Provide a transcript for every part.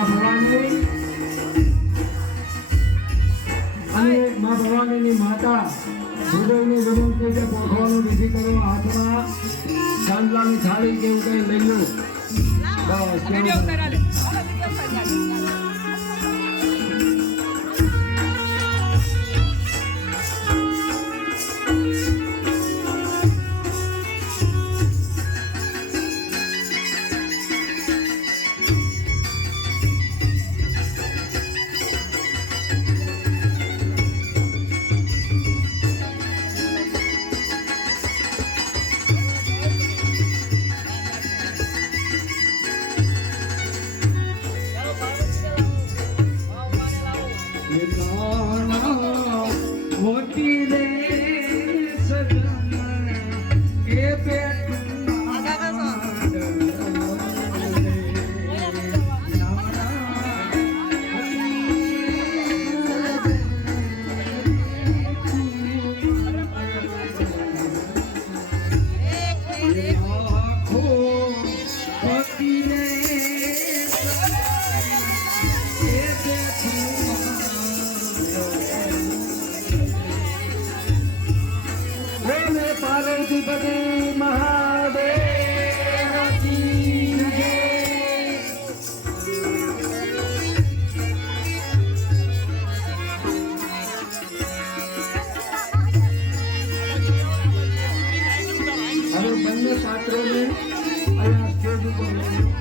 માં ભવાની અને માં ભવાનીની માતા ભૂદેવની વિનંતી છે ગોઠવાનું વિધિ કરો હાથમાં ચાંદલાની થાળી કેવું કઈ લઈ લો બસ મોટી રે સજન એ પેટ પાર્વતીપતિ મહાદેવ કી જય. હવે બંને પાત્રોને અહીંયા સ્ટેજ ઉપર લઈ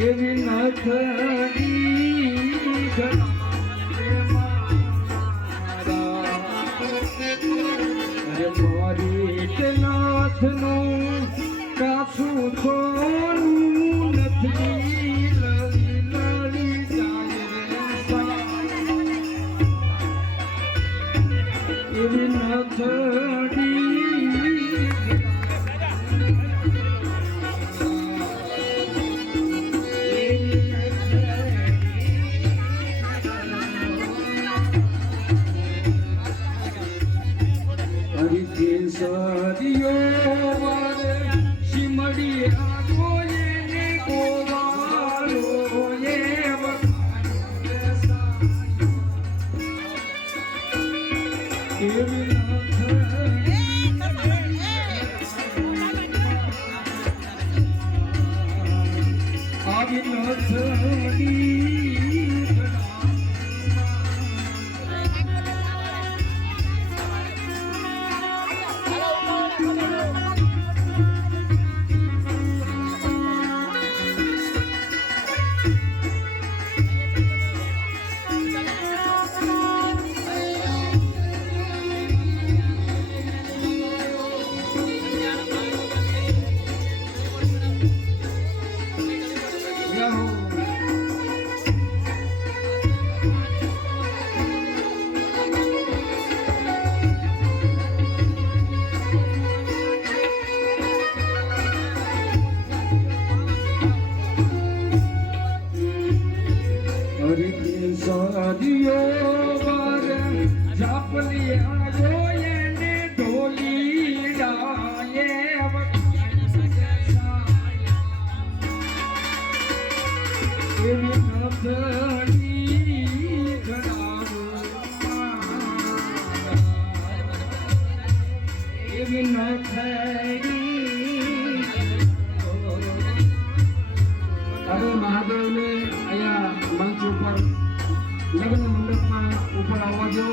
એવી નથડી મારી નાથનું કાસું થોડું નથી લડી લડી જાય એવી નથડી સરિયો વારે શિમડી આગો એને ગોવાળો એ એવી આવી નથડી દિયો વર જાપલી આજો એને ઢોલી રાયે એવી નથડી ઘડાવ એવી નથડી હવે મહાદેવને અહીંયા મંચ ઉપર લગ્ન મંડપમાં ઉપર આવવા દો.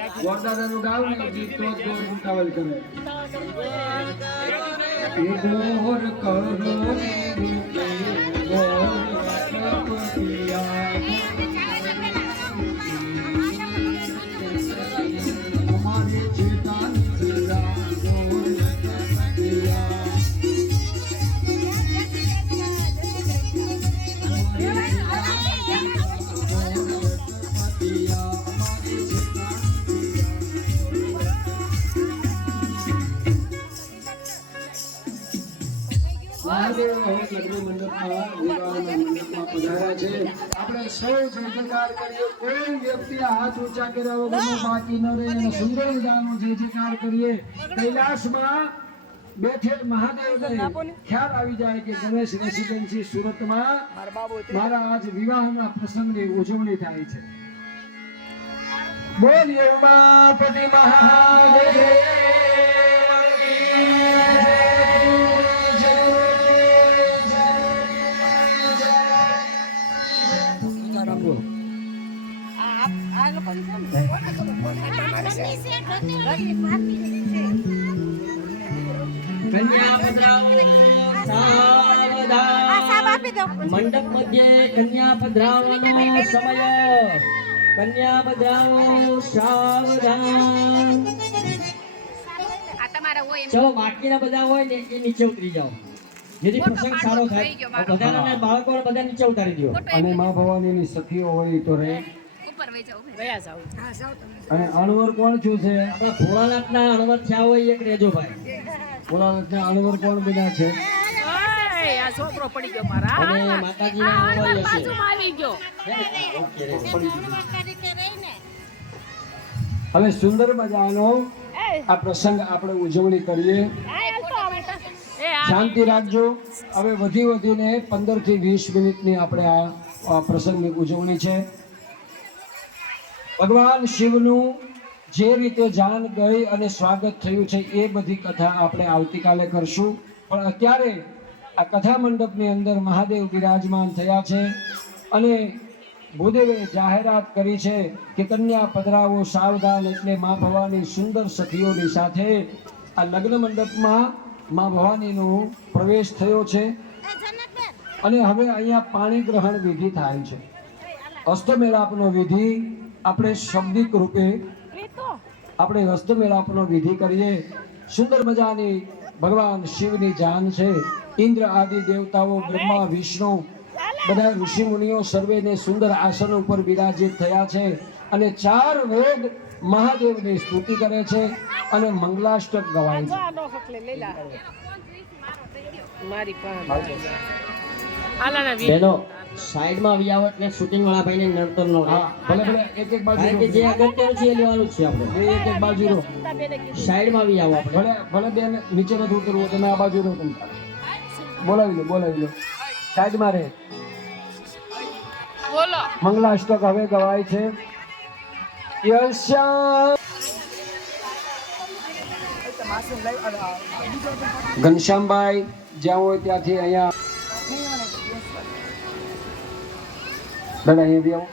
એક ગોરદાદાનું ગાવ ને ગીત તો ગોર ઉતાવળ કરે. એ ગોર કરો ને રૂપે ગોર વટપતિયા અમારે ચેતાની ચેરા ગોર વટપતિયા મહાદેવ લગ્ન મંડપમાં વિવાહના મંડપમાં પધાર્યા છે. આપણે સૌ જય જયકાર કરીએ. કોઈ વ્યક્તિ હાથ ઊંચા કર્યા વગરનું બાકી ન રહે અને સુંદર મજાનો જય જયકાર કરીએ. કૈલાસમાં બેઠેલ મહાદેવને ખ્યાલ આવી જાય કે ગણેશ રેસિડેન્સી સુરતમાં મારા આજ વિવાહના પ્રસંગની ઉજવણી થાય છે. બોલીએ ઉમાપતિ મહાદેવ. મંડપ મધ્યે કન્યા પધરાવવાનો સમય. કન્યા પધરાવો સાવધાન. ચલો બાકીના બધા હોય ને એ નીચે ઉતરી જાઓ જેથી પ્રસંગ સારો થાય. બધાના બાળકો બધા નીચે ઉતારી દો. અને મા ભવાનીની સખીઓ હોય તો રહે. અને અણવર કોણ છું છે? આપણા ભોળાનાથના અણવર થયા હોય એક રેજો ભાઈ. ભોળાનાથના અણવર કોણ બન્યા છે? આ છોકરો પડી ગયો મારા. અને માતાજીના અણવર હશે. બાજુમાં આવી ગયો. હવે સુંદર મજાનો આ પ્રસંગ આપણે ઉજવણી કરીએ. શાંતિ રાખજો. હવે વધીને 15 થી 20 મિનિટની આપણે આ પ્રસંગની ઉજવણી છે. ભગવાન શિવનું જે રીતે જાન ગઈ અને સ્વાગત થયું છે એ બધી કથા આપણે આવતીકાલે કરશું. પણ અત્યારે આ કથા મંડપની અંદર મહાદેવ બિરાજમાન થયા છે અને ભૂદેવે જાહેરાત કરી છે કે કન્યા પધરાવો સાવધાન. એટલે મા ભવાની સુંદર સખીઓની સાથે આ લગ્ન મંડપમાં મા ભવાનીનો પ્રવેશ થયો છે. અને હવે અહીંયા પાણી ગ્રહણ વિધિ થાય છે. હસ્તમેળાપનો વિધિ આપણે શબ્દિક રૂપે આપણે હસ્તમેળાપનો વિધિ કરીએ. સુંદર મજાની ભગવાન શિવની જાન છે. ઇન્દ્ર આદિ દેવતાઓ બ્રહ્મા વિષ્ણુ બધા ઋષિ મુનિઓ સર્વેને સુંદર આસન ઉપર બિરાજિત થયા છે અને 4 વેદ મહાદેવની સ્તુતિ કરે છે અને મંગલાષ્ટક ગવાય છે. બેનો સાઈડમાં આવી આવો એટલે શૂટિંગ વાળા ભાઈને નડતર ન રહે. ભલે ભલે એક બાજુ કારણ કે જે અગત્યનું છે એ લેવાનું જ છે આપણે. એક બાજુ રહો. સાઈડમાં આવી આવો આપણે. ભલે ભલે બેન નીચે નથી ઉતરવું. તમે આ બાજુ રહો. તમે બોલાવી લો સાઈડમાં રહે. બોલો. મંગલાષ્ટક હવે ગવાય છે. યશ્યા ઘનશ્યામભાઈ જ્યાં હોય ત્યાંથી અહીંયા દાદા અહીંયા બી આવો.